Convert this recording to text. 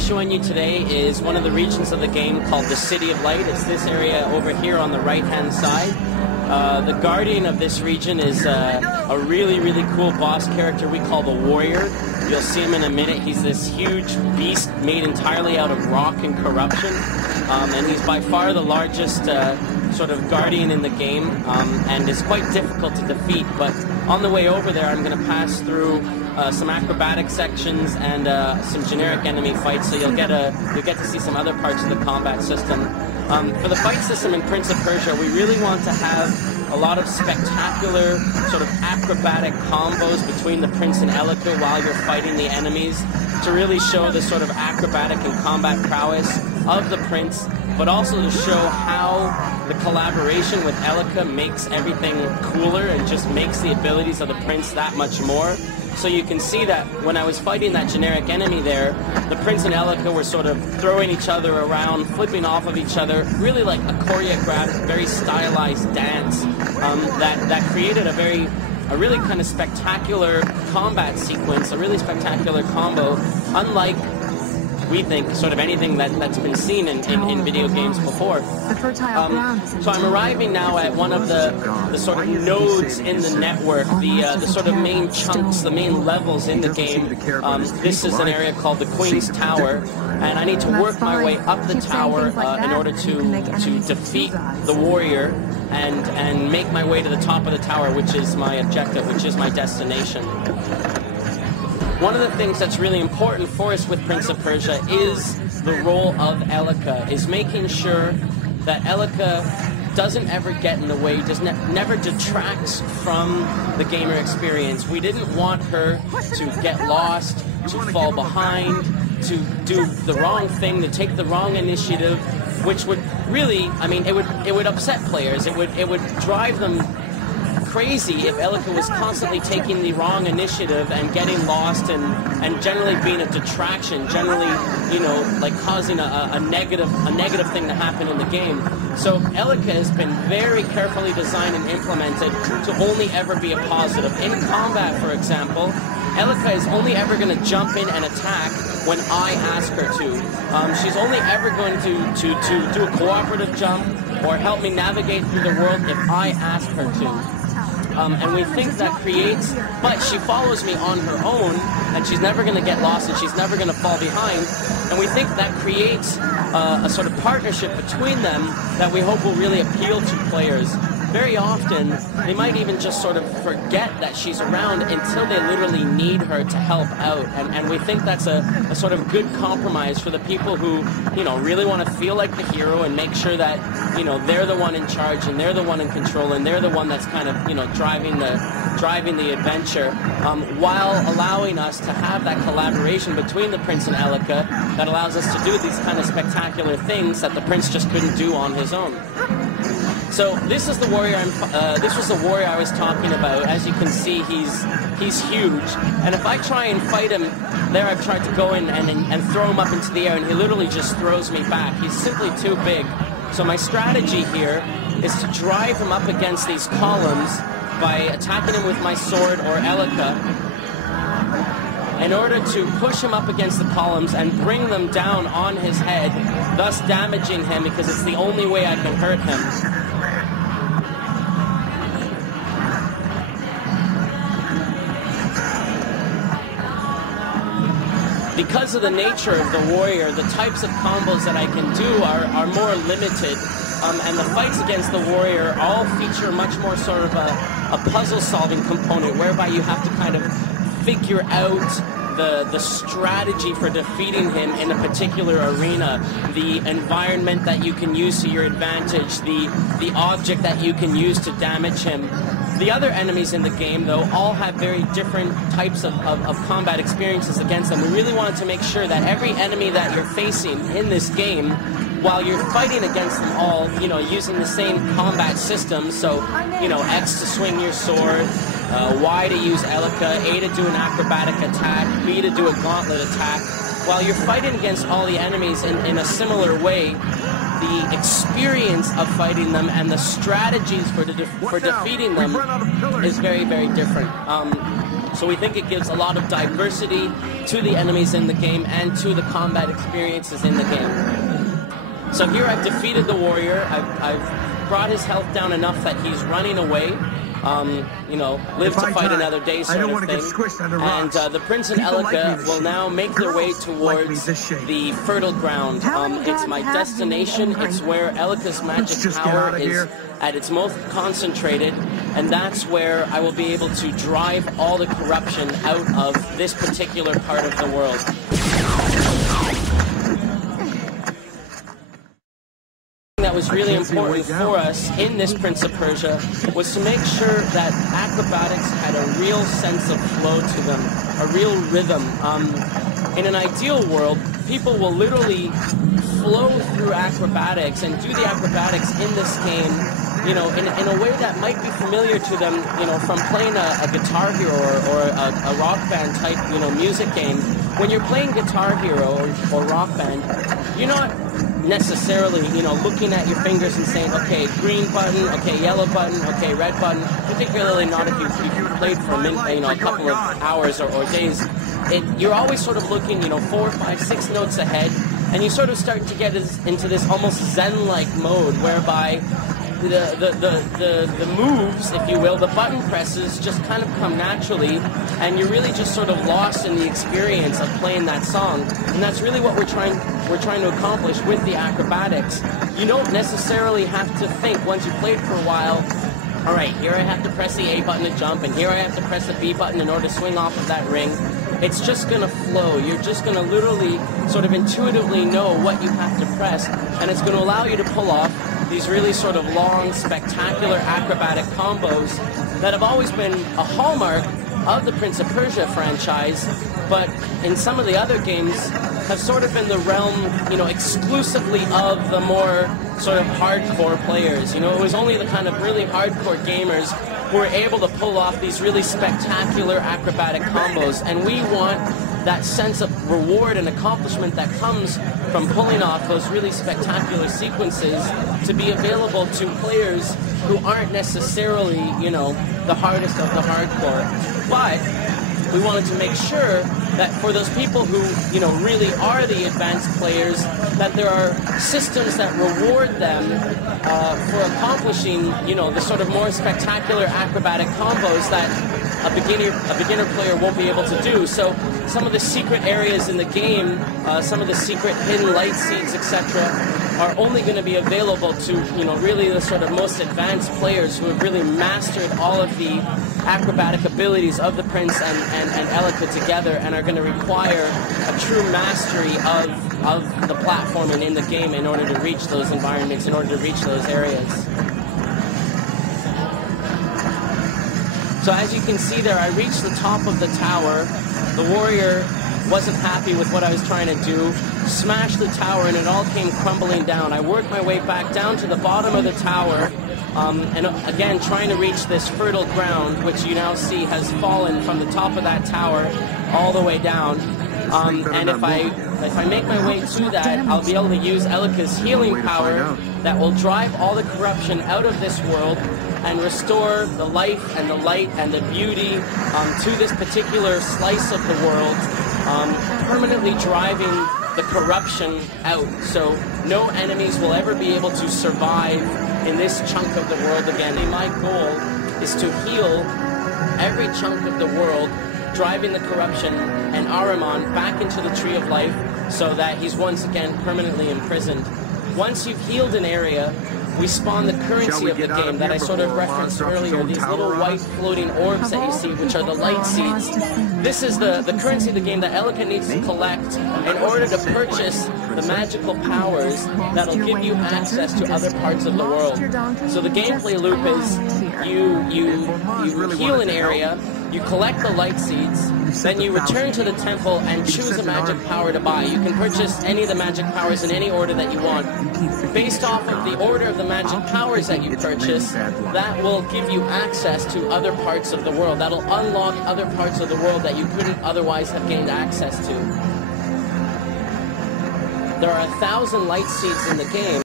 showing you today is one of the regions of the game called the City of Light. It's this area over here on the right-hand side. The guardian of this region is a really, really cool boss character we call the Warrior. You'll see him in a minute. He's this huge beast made entirely out of rock and corruption. And he's by far the largest sort of guardian in the game, and is quite difficult to defeat. But on the way over there, I'm going to pass through some acrobatic sections and some generic enemy fights, so you'll get to see some other parts of the combat system. For the fight system in Prince of Persia, we really want to have a lot of spectacular sort of acrobatic combos between the Prince and Elika while you're fighting the enemies, to really show the sort of acrobatic and combat prowess of the Prince, but also to show how the collaboration with Elika makes everything cooler and just makes the abilities of the Prince that much more. So you can see that when I was fighting that generic enemy there, the Prince and Elika were sort of throwing each other around, flipping off of each other, really like a choreographed, very stylized dance that created a really kind of spectacular combat sequence, a really spectacular combo, unlike, we think, sort of anything that's been seen in video games before. So I'm arriving now at one of the sort of nodes in the network, the sort of main chunks, the main levels in the game. This is an area called the Queen's Tower, and I need to work my way up the tower in order to defeat the Warrior and make my way to the top of the tower, which is my objective, which is my destination. One of the things that's really important for us with Prince of Persia is the role of Elika, is making sure that Elika doesn't ever get in the way, never detracts from the gamer experience. We didn't want her to get lost, to fall behind, to do the wrong thing, to take the wrong initiative, which would really, I mean, it would upset players. It would drive them crazy if Elika was constantly taking the wrong initiative and getting lost and generally being a detraction, generally, you know, like causing a negative thing to happen in the game. So Elika has been very carefully designed and implemented to only ever be a positive. In combat, for example, Elika is only ever going to jump in and attack when I ask her to. She's only ever going to do a cooperative jump or help me navigate through the world if I ask her to. And we think that creates, but she follows me on her own, and she's never going to get lost, and she's never going to fall behind. And we think that creates a sort of partnership between them that we hope will really appeal to players. Very often, they might even just sort of forget that she's around until they literally need her to help out. And we think that's a sort of good compromise for the people who, you know, really want to feel like the hero and make sure that, you know, they're the one in charge and they're the one in control and they're the one that's kind of, you know, driving the adventure, while allowing us to have that collaboration between the Prince and Elika that allows us to do these kind of spectacular things that the Prince just couldn't do on his own. So this is the warrior. This was the warrior I was talking about. As you can see, he's huge. And if I try and fight him, there I've tried to go in and throw him up into the air, and he literally just throws me back. He's simply too big. So my strategy here is to drive him up against these columns by attacking him with my sword or Elika, in order to push him up against the columns and bring them down on his head, thus damaging him because it's the only way I can hurt him. Because of the nature of the warrior, the types of combos that I can do are more limited, and the fights against the warrior all feature much more sort of a puzzle-solving component, whereby you have to kind of figure out the strategy for defeating him in a particular arena, the environment that you can use to your advantage, the object that you can use to damage him. The other enemies in the game, though, all have very different types of combat experiences against them. We really wanted to make sure that every enemy that you're facing in this game, while you're fighting against them all, you know, using the same combat system, so, you know, X to swing your sword, Y to use Elika, A to do an acrobatic attack, B to do a gauntlet attack, while you're fighting against all the enemies in a similar way, the experience of fighting them and the strategies for defeating them is very, very different. So we think it gives a lot of diversity to the enemies in the game and to the combat experiences in the game. So here I've defeated the warrior. I've brought his health down enough that he's running away. You know, live to fight another day sort of thing. And the prince and Elika will now make their way towards the fertile ground. It's my destination. It's where Elika's magic power is at its most concentrated, and that's where I will be able to drive all the corruption out of this particular part of the world. That was really important for us in this Prince of Persia was to make sure that acrobatics had a real sense of flow to them, a real rhythm. In an ideal world, people will literally flow through acrobatics and do the acrobatics in this game, you know, in a way that might be familiar to them, you know, from playing a Guitar Hero or a Rock Band type, you know, music game. When you're playing Guitar Hero or Rock Band, you're not necessarily, you know, looking at your fingers and saying, okay, green button, okay, yellow button, okay, red button. Particularly not if you've played for a minute, you know, a couple of hours or days. You're always sort of looking, you know, 4, 5, 6 notes ahead, and you sort of start to get into this almost Zen-like mode whereby the moves, if you will, the button presses just kind of come naturally, and you're really just sort of lost in the experience of playing that song. And that's really what we're trying to accomplish with the acrobatics. You don't necessarily have to think once you've played for a while, all right, here I have to press the A button to jump, and here I have to press the B button in order to swing off of that ring. It's just going to flow. You're just going to literally sort of intuitively know what you have to press, and it's going to allow you to pull off these really sort of long, spectacular acrobatic combos that have always been a hallmark of the Prince of Persia franchise, but in some of the other games have sort of been the realm, you know, exclusively of the more sort of hardcore players. You know, it was only the kind of really hardcore gamers who were able to pull off these really spectacular acrobatic combos, and we want that sense of reward and accomplishment that comes from pulling off those really spectacular sequences to be available to players who aren't necessarily, you know, the hardest of the hardcore. But we wanted to make sure that for those people who, you know, really are the advanced players, that there are systems that reward them for accomplishing, you know, the sort of more spectacular acrobatic combos that a beginner player won't be able to do. So some of the secret areas in the game, some of the secret hidden light seeds, etc., are only going to be available to, you know, really the sort of most advanced players who have really mastered all of the acrobatic abilities of the Prince and Elika together, and are going to require a true mastery of the platforming in the game in order to reach those environments, in order to reach those areas. So as you can see there, I reached the top of the tower. The warrior wasn't happy with what I was trying to do, smashed the tower, and it all came crumbling down. I worked my way back down to the bottom of the tower, and again trying to reach this fertile ground, which you now see has fallen from the top of that tower all the way down. And if I make my way to that, I'll be able to use Elika's healing power that will drive all the corruption out of this world and restore the life and the light and the beauty to this particular slice of the world, permanently driving the corruption out. So no enemies will ever be able to survive in this chunk of the world again. And my goal is to heal every chunk of the world, driving the corruption and Ahriman back into the Tree of Life so that he's once again permanently imprisoned. Once you've healed an area, we spawn the currency of the game that I sort of referenced earlier, these little white floating orbs that you see, which are the light seeds. This is the currency of the game that Elika needs to collect in order to purchase the magical powers that'll give you access to other parts of the world. So the gameplay loop is you heal an area, you collect the light seeds, then you return to the temple and choose a magic power to buy. You can purchase any of the magic powers in any order that you want. Based off of the order of the magic powers that you purchase, that will give you access to other parts of the world. That'll unlock other parts of the world that you couldn't otherwise have gained access to. There are 1,000 light seeds in the game.